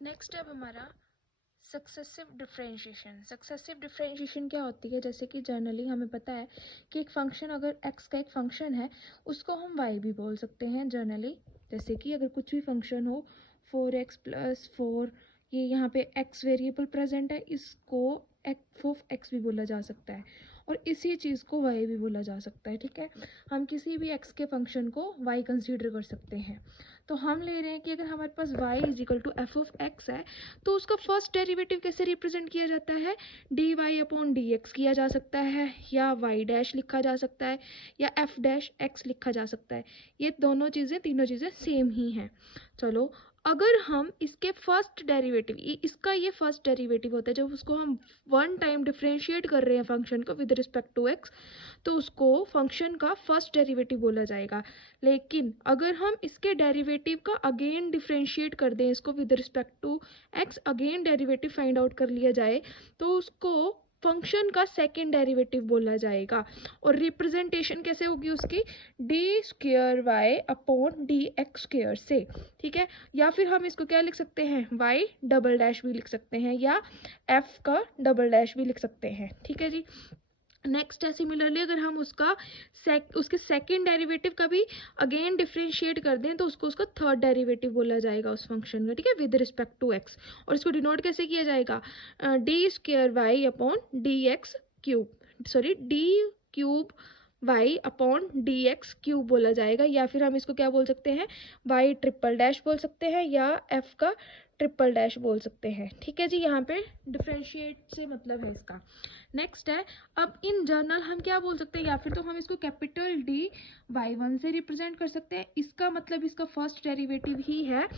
Next अब हमारा successive differentiation. Successive differentiation क्या होती है, जैसे कि जनरली हमें पता है कि एक फंक्शन अगर x का एक फंक्शन है उसको हम y भी बोल सकते हैं जनरली। जैसे कि अगर कुछ भी फंक्शन हो 4x + 4, ये यहाँ पे x वेरिएबल प्रेजेंट है, इसको f ऑफ x भी बोला जा सकता है और इसी चीज़ को y भी बोला जा सकता है। ठीक है, हम किसी भी x के फंक्शन को y कंसीडर कर सकते हैं। तो हम ले रहे हैं कि अगर हमारे पास y = f ऑफ x है तो उसका फर्स्ट डेरिवेटिव कैसे रिप्रेजेंट किया जाता है, dy/dx किया जा सकता है, या y डैश लिखा जा सकता है, या f डैश x लिखा जा सकता है। ये दोनों चीज़ें, तीनों चीज़ें सेम ही हैं। चलो, अगर हम इसके फर्स्ट डेरिवेटिव, इसका ये फर्स्ट डेरिवेटिव होता है जब उसको हम वन टाइम डिफ्रेंशिएट कर रहे हैं फंक्शन को विद रिस्पेक्ट टू x, तो उसको फंक्शन का फर्स्ट डेरिवेटिव बोला जाएगा। लेकिन अगर हम इसके डेरिवेटिव का अगेन डिफ्रेंशिएट कर दें, इसको with respect to x again derivative find out कर लिया जाए, तो उसको फंक्शन का सेकेंड डेरिवेटिव बोला जाएगा। और रिप्रेजेंटेशन कैसे होगी उसकी, d²y/dx² से। ठीक है, या फिर हम इसको क्या लिख सकते हैं, y डबल डैश भी लिख सकते हैं, या f का डबल डैश भी लिख सकते हैं। ठीक है जी। नेक्स्ट है सिमिलरली अगर हम उसके सेकेंड डेरिवेटिव का भी अगेन डिफ्रेंशिएट कर दें तो उसको उसका थर्ड डेरिवेटिव बोला जाएगा उस फंक्शन का। ठीक है, विद रिस्पेक्ट टू x। और इसको डिनोट कैसे किया जाएगा, d² y/dx³ बोला जाएगा, या फिर हम इसको क्या बोल सकते हैं, y ट्रिपल डैश बोल सकते हैं, या f का ट्रिपल डैश बोल सकते हैं। ठीक है जी, यहाँ पे डिफ्रेंशिएट से मतलब है इसका। नेक्स्ट है, अब इन जनरल हम क्या बोल सकते हैं, या फिर तो हम इसको कैपिटल dy1 से रिप्रेजेंट कर सकते हैं। इसका मतलब इसका फर्स्ट डेरिवेटिव ही है,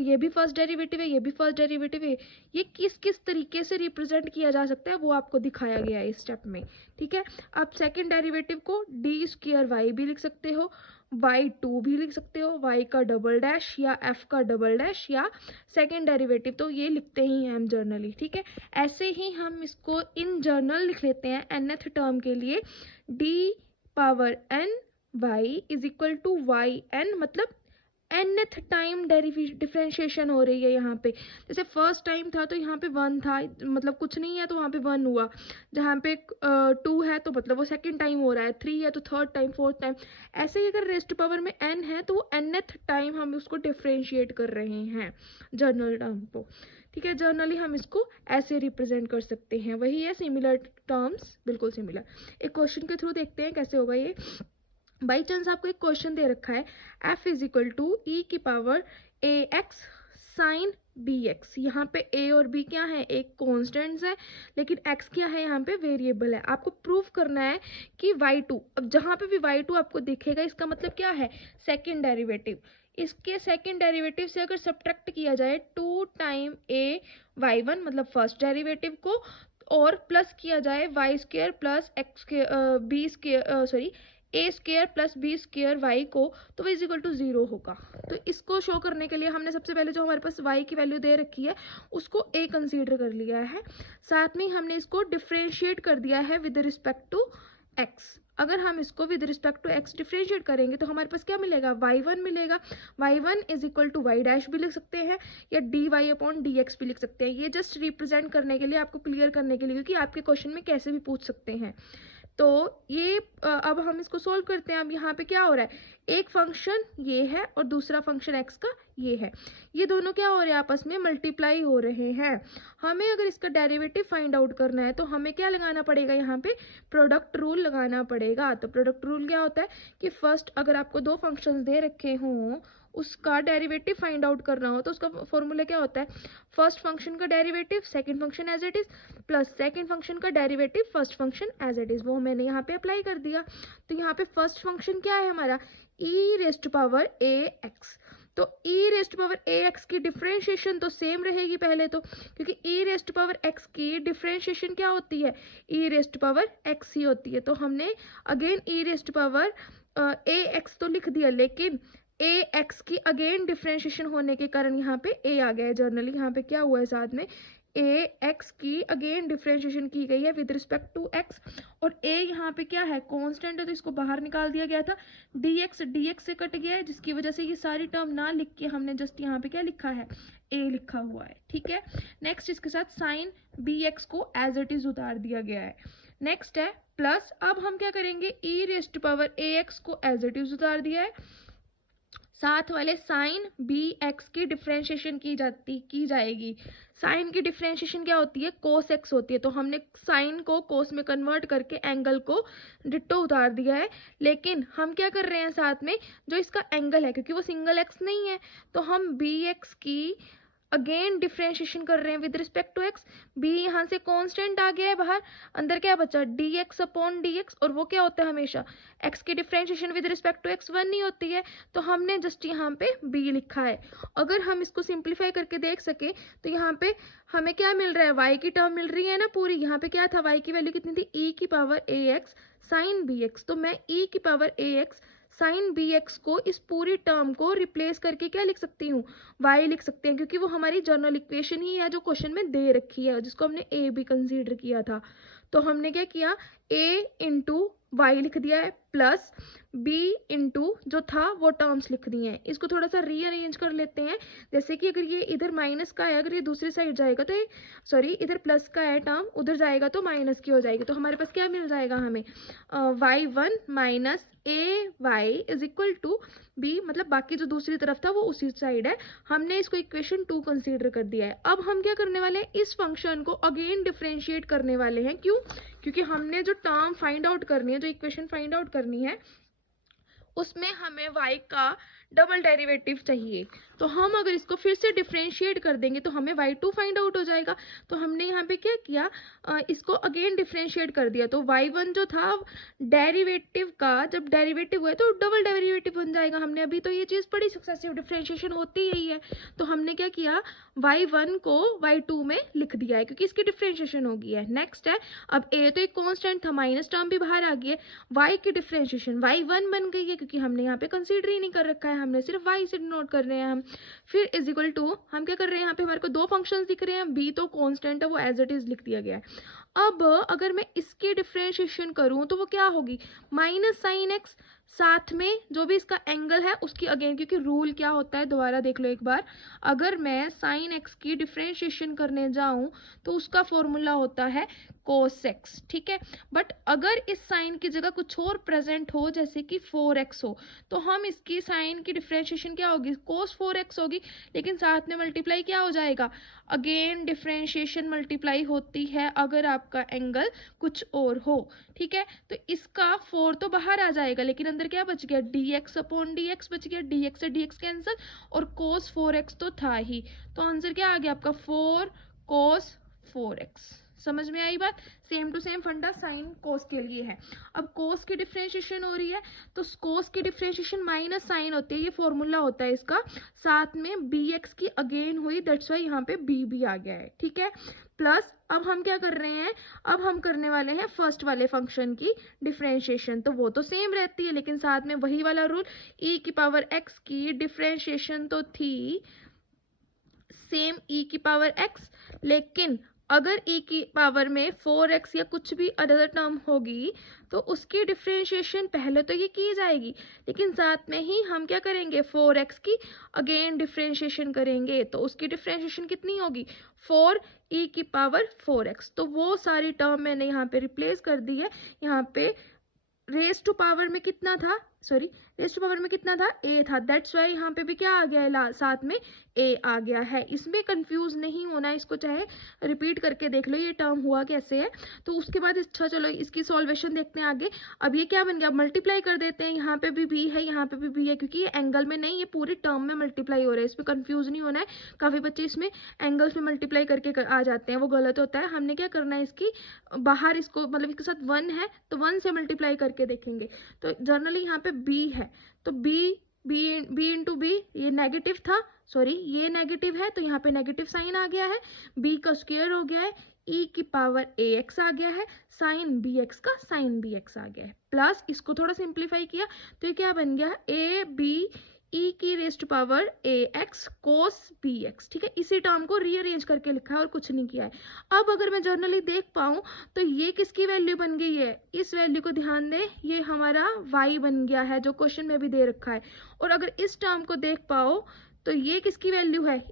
ये भी फर्स्ट डेरिवेटिव है, ये भी फर्स्ट डेरिवेटिव है। ये किस किस तरीके से रिप्रेजेंट किया जा सकता है वो आपको दिखाया गया है इस स्टेप में। ठीक है, आप सेकेंड डेरिवेटिव को d² भी लिख सकते हो, y2 भी लिख सकते हो, y का डबल डैश या f का डबल डैश, या सेकेंड डेरिवेटिव तो ये लिखते ही हैं हम जर्नली। ठीक है, ऐसे ही हम इसको इन जर्नल लिख लेते हैं nth टर्म के लिए, d⁻n y = yn, मतलब nth टाइम डिफ्रेंशिएशन हो रही है यहाँ पे। जैसे फर्स्ट टाइम था तो यहाँ पे 1 था, मतलब कुछ नहीं है तो वहाँ पे 1 हुआ, जहाँ पे 2 है तो मतलब वो सेकंड टाइम हो रहा है, 3 है तो थर्ड टाइम, फोर्थ टाइम। ऐसे ही अगर रेस्ट पावर में n है तो वो nth टाइम हम उसको डिफ्रेंशिएट कर रहे हैं जर्नल टर्म को। ठीक है, जर्नली हम इसको ऐसे रिप्रेजेंट कर सकते हैं। वही है सिमिलर टर्म्स, बिल्कुल सिमिलर। एक क्वेश्चन के थ्रू देखते हैं कैसे होगा ये। बाई चांस आपको एक क्वेश्चन दे रखा है, f = e⁻ax sin bx। यहाँ पे a और b क्या है, एक कॉन्स्टेंट्स है, लेकिन x क्या है, यहाँ पे वेरिएबल है। आपको प्रूव करना है कि y2, अब जहाँ पे भी y2 आपको दिखेगा इसका मतलब क्या है, सेकेंड डेरिवेटिव। इसके सेकेंड डेरिवेटिव से अगर सब्ट्रैक्ट किया जाए 2 टाइम a y1 मतलब फर्स्ट डेरिवेटिव को, और प्लस किया जाए y² + a² + b² y को, तो y = 0 होगा। तो इसको शो करने के लिए हमने सबसे पहले जो हमारे पास y की वैल्यू दे रखी है उसको a कंसीडर कर लिया है, साथ में हमने इसको डिफ्रेंशिएट कर दिया है विद रिस्पेक्ट टू x। अगर हम इसको with respect to x differentiate करेंगे तो हमारे पास क्या मिलेगा, y1 मिलेगा। y1 = y डैश भी लिख सकते हैं, या dy/dx भी लिख सकते हैं। ये जस्ट रिप्रेजेंट करने के लिए, आपको क्लियर करने के लिए, क्योंकि आपके क्वेश्चन में कैसे भी पूछ सकते हैं। तो ये अब हम इसको सोल्व करते हैं। अब यहाँ पे क्या हो रहा है, एक फंक्शन ये है और दूसरा फंक्शन x का ये है, ये दोनों क्या हो रहे हैं, आपस में मल्टीप्लाई हो रहे हैं। हमें अगर इसका डेरिवेटिव फाइंड आउट करना है तो हमें क्या लगाना पड़ेगा, यहाँ पे प्रोडक्ट रूल लगाना पड़ेगा। तो प्रोडक्ट रूल क्या होता है कि फर्स्ट अगर आपको दो फंक्शंस दे रखे हों उसका डेरिवेटिव फाइंड आउट करना हो तो उसका फॉर्मूला क्या होता है, फर्स्ट फंक्शन का derivative second function as it is plus second function का derivative first function as it is. वो मैंने यहाँ पे अप्लाई कर दिया। तो यहाँ पे फर्स्ट फंक्शन क्या है हमारा, e⁻ax। तो e⁻ax की डिफ्रेंशिएशन तो सेम रहेगी पहले तो, क्योंकि e⁻x की डिफ्रेंशिएशन क्या होती है, e⁻x ही होती है। तो हमने अगेन e⁻ax तो लिख दिया, लेकिन ax की अगेन डिफ्रेंशिएशन होने के कारण यहाँ पे a आ गया है। जर्नली यहाँ पे क्या हुआ है साथ में, ए एक्स की अगेन डिफ्रेंशिएशन की गई है विद रिस्पेक्ट टू एक्स, और ए यहाँ पे क्या है, कांस्टेंट है, तो इसको बाहर निकाल दिया गया था। डी एक्स से कट गया है, जिसकी वजह से ये सारी टर्म ना लिख के हमने जस्ट यहाँ पे क्या लिखा है, ए लिखा हुआ है। ठीक है, नेक्स्ट इसके साथ साइन बी एक्स को एज इट इज उतार दिया गया है। नेक्स्ट है प्लस, अब हम क्या करेंगे, ई रेस्ट पावर ए एक्स को एज इट इज उतार दिया है, साथ वाले साइन बी एक्स की डिफ्रेंशिएशन की जाएगी। साइन की डिफ्रेंशिएशन क्या होती है, कोस एक्स होती है, तो हमने साइन को कोस में कन्वर्ट करके एंगल को डिट्टो उतार दिया है। लेकिन हम क्या कर रहे हैं साथ में, जो इसका एंगल है, क्योंकि वो सिंगल एक्स नहीं है, तो हम बी एक्स की अगेन डिफ्रेंशिएशन कर रहे हैं with respect to X. B यहाँ से कांस्टेंट आ गया है बाहर, अंदर क्या बचा, D X upon D X, और वो क्या होता है हमेशा, एक्स की differentiation with respect to X 1 ही होती है, तो हमने जस्ट यहाँ पे बी लिखा है। अगर हम इसको सिंप्लीफाई करके देख सके तो यहाँ पे हमें क्या मिल रहा है, वाई की टर्म मिल रही है ना पूरी, यहाँ पे क्या था, वाई की वैल्यू कितनी थी, ई की पावर ए एक्स साइन बी एक्स, तो मैं ई की पावर ए एक्स साइन बी एक्स को इस पूरी टर्म को रिप्लेस करके क्या लिख सकती हूँ, वाई लिख सकते हैं, क्योंकि वो हमारी जनरल इक्वेशन ही है जो क्वेश्चन में दे रखी है, जिसको हमने ए भी कंसीडर किया था। तो हमने क्या किया, ए इंटू वाई लिख दिया है, प्लस बी इंटू जो था वो टर्म्स लिख दिए हैं। इसको थोड़ा सा रीअरेंज कर लेते हैं, जैसे कि अगर ये इधर माइनस का है, अगर ये दूसरी साइड जाएगा तो सॉरी इधर प्लस का है टर्म, उधर जाएगा तो माइनस की हो जाएगी, तो हमारे पास क्या मिल जाएगा हमें, y1 minus A Y is equal to B, मतलब बाकी जो दूसरी तरफ था वो उसी साइड है, हमने इसको इक्वेशन 2 कंसीडर कर दिया है। अब हम क्या करने वाले हैं, इस फंक्शन को अगेन डिफरेंशिएट करने वाले हैं। क्यों, क्योंकि हमने जो टर्म फाइंड आउट करनी है, जो इक्वेशन फाइंड आउट करनी है, उसमें हमें y का डबल डेरिवेटिव चाहिए। तो हम अगर इसको फिर से डिफरेंशिएट कर देंगे तो हमें y2 फाइंड आउट हो जाएगा। तो हमने यहाँ पे क्या किया, इसको अगेन डिफरेंशिएट कर दिया, तो y1 जो था डेरिवेटिव का जब डेरिवेटिव हुआ तो डबल डेरिवेटिव बन जाएगा। हमने अभी तो ये चीज़ पढ़ी, सक्सेसिव डिफरेंशिएशन होती यही है। तो हमने क्या किया, y1 को y2 में लिख दिया है, क्योंकि इसकी डिफरेंशिएशन हो गई है। नेक्स्ट है, अब a तो एक कांस्टेंट था, माइनस टर्म भी बाहर आ गई है, y की डिफरेंशिएशन y1 बन गई है, क्योंकि हमने यहाँ पे कंसीडर ही नहीं कर रखा है, हमने सिर्फ y से नोट कर रहे हैं हम। फिर इज इक्वल टू, हम क्या कर रहे हैं, यहाँ पे हमारे को दो फंक्शंस दिख रहे हैं, b तो कांस्टेंट है, वो एज इट इज लिख दिया गया है। अब अगर मैं इसकी डिफरेंशिएशन करूँ तो वो क्या होगी, माइनस साइन एक्स, साथ में जो भी इसका एंगल है उसकी अगेन, क्योंकि रूल क्या होता है दोबारा देख लो एक बार, अगर मैं साइन एक्स की डिफरेंशिएशन करने जाऊं तो उसका फॉर्मूला होता है कोस एक्स। ठीक है, बट अगर इस साइन की जगह कुछ और प्रेजेंट हो, जैसे कि 4x हो, तो हम इसकी साइन की डिफरेंशिएशन क्या होगी, कोस 4x होगी, लेकिन साथ में मल्टीप्लाई क्या हो जाएगा, अगेन डिफरेंशिएशन मल्टीप्लाई होती है अगर आपका एंगल कुछ और हो। ठीक है, तो इसका 4 तो बाहर आ जाएगा, लेकिन अंदर क्या बच गया, dx अपॉन dx बच गया, dx से dx कैंसिल, और cos 4x तो था ही, तो आंसर क्या आ गया आपका 4 cos 4x। समझ में आई बात, सेम टू सेम फंडा साइन कोस के लिए है। अब कोस की डिफरेंशिएशन हो रही है, तो कोस की डिफरेंशिएशन माइनस साइन होती है, ये फॉर्मूला होता है इसका, साथ में बी एक्स की अगेन हुई, दैट्स वाई यहाँ पे बी भी आ गया है। ठीक है, प्लस अब हम क्या कर रहे हैं, अब हम करने वाले हैं फर्स्ट वाले फंक्शन की डिफरेंशिएशन, तो वो तो सेम रहती है, लेकिन साथ में वही वाला रूल, ई की पावर एक्स की डिफरेंशिएशन तो थी सेम ई की पावर एक्स, लेकिन अगर e की पावर में 4x या कुछ भी अदर टर्म होगी तो उसकी डिफरेंशिएशन पहले तो ये की जाएगी, लेकिन साथ में ही हम क्या करेंगे, 4x की अगेन डिफरेंशिएशन करेंगे, तो उसकी डिफरेंशिएशन कितनी होगी, 4e की पावर 4x। तो वो सारी टर्म मैंने यहाँ पे रिप्लेस कर दी है। यहाँ पे रेस टू पावर में कितना था, सॉरी रेस टू पावर में कितना था, a था, दैट्स वाई यहाँ पे भी क्या आ गया है, साथ में a आ गया है। इसमें कंफ्यूज नहीं होना, इसको चाहे रिपीट करके देख लो ये टर्म हुआ कैसे है। तो उसके बाद अच्छा चलो इसकी सॉल्वेशन देखते हैं आगे। अब ये क्या बन गया, मल्टीप्लाई कर देते हैं, यहाँ पे भी b है, यहाँ पे भी b है, क्योंकि ये एंगल में नहीं, ये पूरी टर्म में मल्टीप्लाई हो रहा है, इसमें कंफ्यूज नहीं होना है। काफ़ी बच्चे इसमें एंगल्स में मल्टीप्लाई करके आ जाते हैं, वो गलत होता है। हमने क्या करना है, इसकी बाहर इसको मतलब इसके साथ 1 है तो 1 से मल्टीप्लाई करके देखेंगे। तो जनरली यहाँ पे b है, तो b इंटू बी, ये नेगेटिव था, सॉरी ये नेगेटिव है, तो यहाँ पे नेगेटिव साइन आ गया है, b का स्क्वायर हो गया है, e की पावर ax आ गया है, साइन bx का साइन bx आ गया है, प्लस इसको थोड़ा सिंप्लीफाई किया तो ये क्या बन गया, a b ई की रेस्ट पावर ए एक्स कोस बी एक्स, ठीक है, इसी टर्म को रीअरेंज करके लिखा है और कुछ नहीं किया है। अब अगर मैं जनरली देख पाऊँ तो ये किसकी वैल्यू बन गई है, इस वैल्यू को ध्यान दें, ये हमारा y बन गया है जो क्वेश्चन में भी दे रखा है। और अगर इस टर्म को देख पाओ तो ये किसकी वैल्यू है,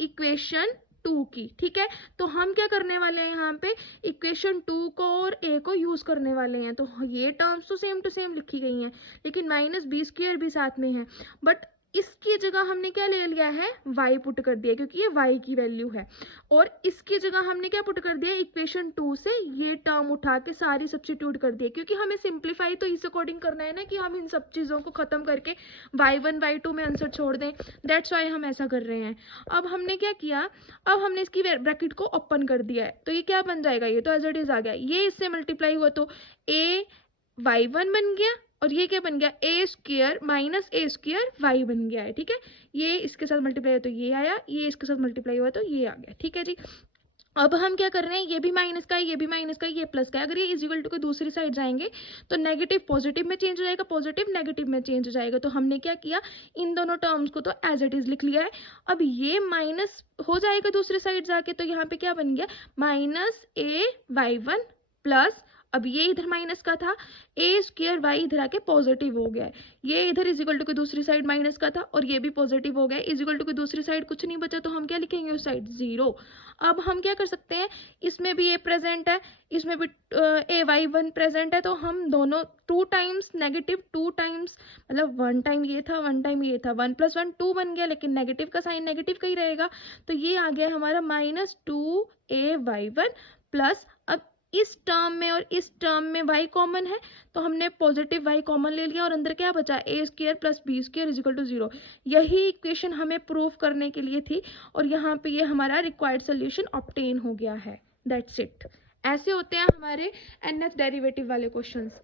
इक्वेशन 2 की, ठीक है। तो हम क्या करने वाले हैं यहाँ पे, इक्वेशन 2 को और a को यूज करने वाले हैं। तो ये टर्म्स तो सेम टू सेम लिखी गई हैं, लेकिन माइनस बी स्क्वायर भी साथ में है, बट इसकी जगह हमने क्या ले लिया है, y पुट कर दिया, क्योंकि ये y की वैल्यू है। और इसकी जगह हमने क्या पुट कर दिया, इक्वेशन 2 से ये टर्म उठा के सारी सब्स्टिट्यूट कर दिए, क्योंकि हमें सिंप्लीफाई तो इस अकॉर्डिंग करना है ना कि हम इन सब चीज़ों को ख़त्म करके y1 y2 में आंसर छोड़ दें। दैट्स वाई हम ऐसा कर रहे हैं। अब हमने क्या किया, अब हमने इसकी ब्रैकेट को ओपन कर दिया है, तो ये क्या बन जाएगा, ये तो एज इट इज आ गया, ये इससे मल्टीप्लाई हुआ तो a y1 बन गया, और ये क्या बन गया, ए स्क्वायर माइनस ए स्क्वायर वाई बन गया है, ठीक है। ये इसके साथ मल्टीप्लाई हुआ तो ये आया, ये इसके साथ मल्टीप्लाई हुआ तो ये आ गया, ठीक है जी। अब हम क्या कर रहे हैं, ये भी माइनस का है, ये भी माइनस का है, ये प्लस का है। अगर ये इज इक्वल टू के दूसरी साइड जाएंगे तो नेगेटिव पॉजिटिव में चेंज हो जाएगा, पॉजिटिव नेगेटिव में चेंज हो जाएगा। तो हमने क्या किया, इन दोनों टर्म्स को तो एज इट इज लिख लिया है। अब ये माइनस हो जाएगा दूसरी साइड जाके, तो यहाँ पे क्या बन गया, minus A Y one plus, अब ये इधर माइनस का था, ए स्क्वायर वाई इधर आके पॉजिटिव हो गया है, ये इधर इज इक्वल टू की दूसरी साइड माइनस का था और ये भी पॉजिटिव हो गया, इज इक्वल टू की दूसरी साइड कुछ नहीं बचा, तो हम क्या लिखेंगे उस साइड, 0। अब हम क्या कर सकते हैं, इसमें भी ए प्रेजेंट है, इसमें भी ए वाई वन प्रेजेंट है, तो हम दोनों 2 टाइम्स नेगेटिव, 2 टाइम्स मतलब 1 टाइम ये था 1 टाइम ये था, 1 + 1 2 बन गया, लेकिन नेगेटिव का साइन नेगेटिव का ही रहेगा, तो ये आ गया हमारा -2ay1 प्लस, अब इस टर्म में और इस टर्म में y कॉमन है, तो हमने पॉजिटिव y कॉमन ले लिया और अंदर क्या बचा, a square plus B square is equal to 0। यही इक्वेशन हमें प्रूफ करने के लिए थी और यहाँ पे ये हमारा रिक्वायर्ड सोल्यूशन ऑब्टेन हो गया है। That's it. ऐसे होते हैं हमारे nth डेरिवेटिव वाले क्वेश्चंस।